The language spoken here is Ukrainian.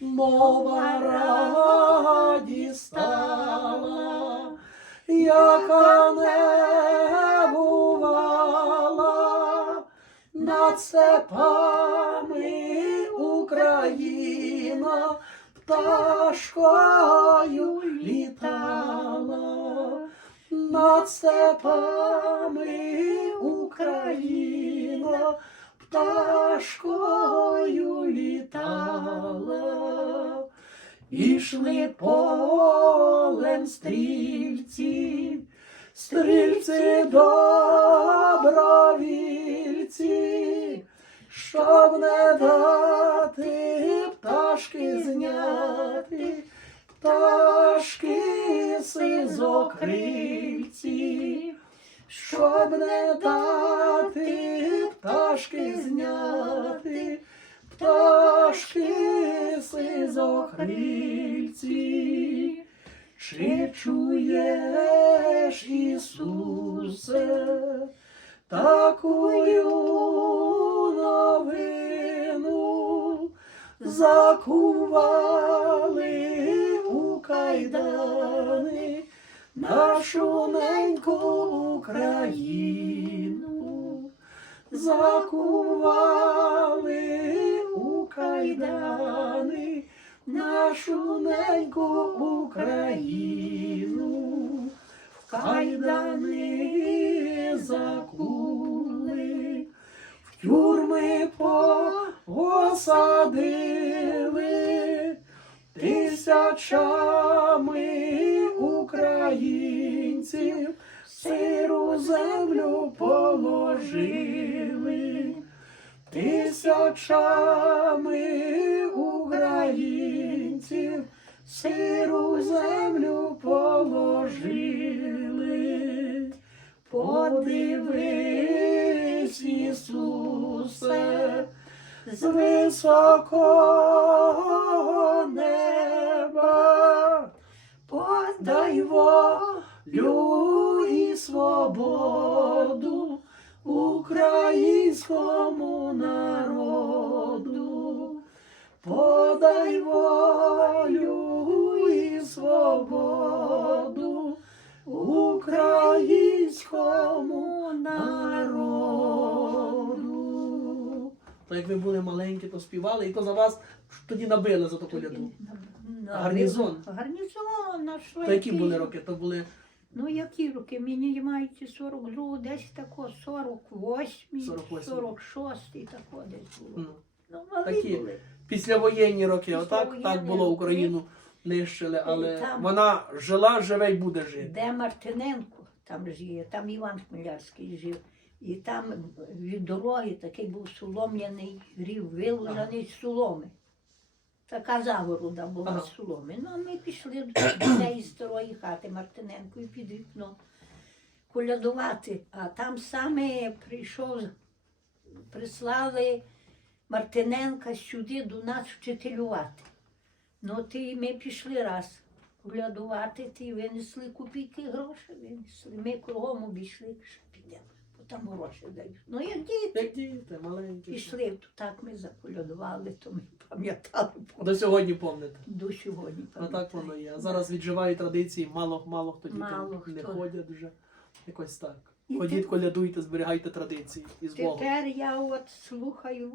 нова радість стала, яка не бувала. Над степами Україна пташкою літала, над степами Україна пташкою літала, ішли полем стрільці, стрільці добровільці, щоб не дати пташки зняти, пташки сизокрильці, щоб не дати пташки зняти, пташки сизокрильці. Чи чуєш, Ісусе, такую новину закували у кайдани нашу неньку Україну, закували у кайдани нашу неньку Україну, в кайдани закули, в тюрми посадили тисячами українців сиру землю положили, тисячами Подивись, Ісусе, з високого неба, подай волю і свободу українському народу, подай волю То як ви були маленькі, то співали, і то за вас тоді набили за ту коляду. Гарнізон? Гарнізон наш. То які були роки? То були Ну, які роки? Мені мають 42, десь тако 48, 48. 46 тако десь було. ну, Ну, малі такі. були. післявоєнні роки. Отак так було. Україну нищили, але там- вона жила, живе і буде жити. Де Мартиненко там жиє, там Іван Хмелярський жив. І там від дороги такий був солом'яний рів, виложений з соломи. Така загорода була з соломи. Ну, а ми пішли до цієї старої хати Мартиненкові під вікно колядувати. А там саме прийшов, прислали Мартиненка сюди до нас вчителювати. Ну, ти ми пішли раз колядувати, ти винесли копійки грошей, винесли. Ми кругом обійшли, що підемо, бо там гроші дають. Ну, як діти. Як діти, маленькі. Пішли, то так ми заколядували, то ми пам'ятали До сьогодні пам'ятаєте? до сьогодні. А так воно є. Зараз відживають традиції, мало, мало хто діти Мало не хто. ходять вже. Якось так. І Ходіть, ти- колядуйте, зберігайте традиції. І з Богом. Тепер я от слухаю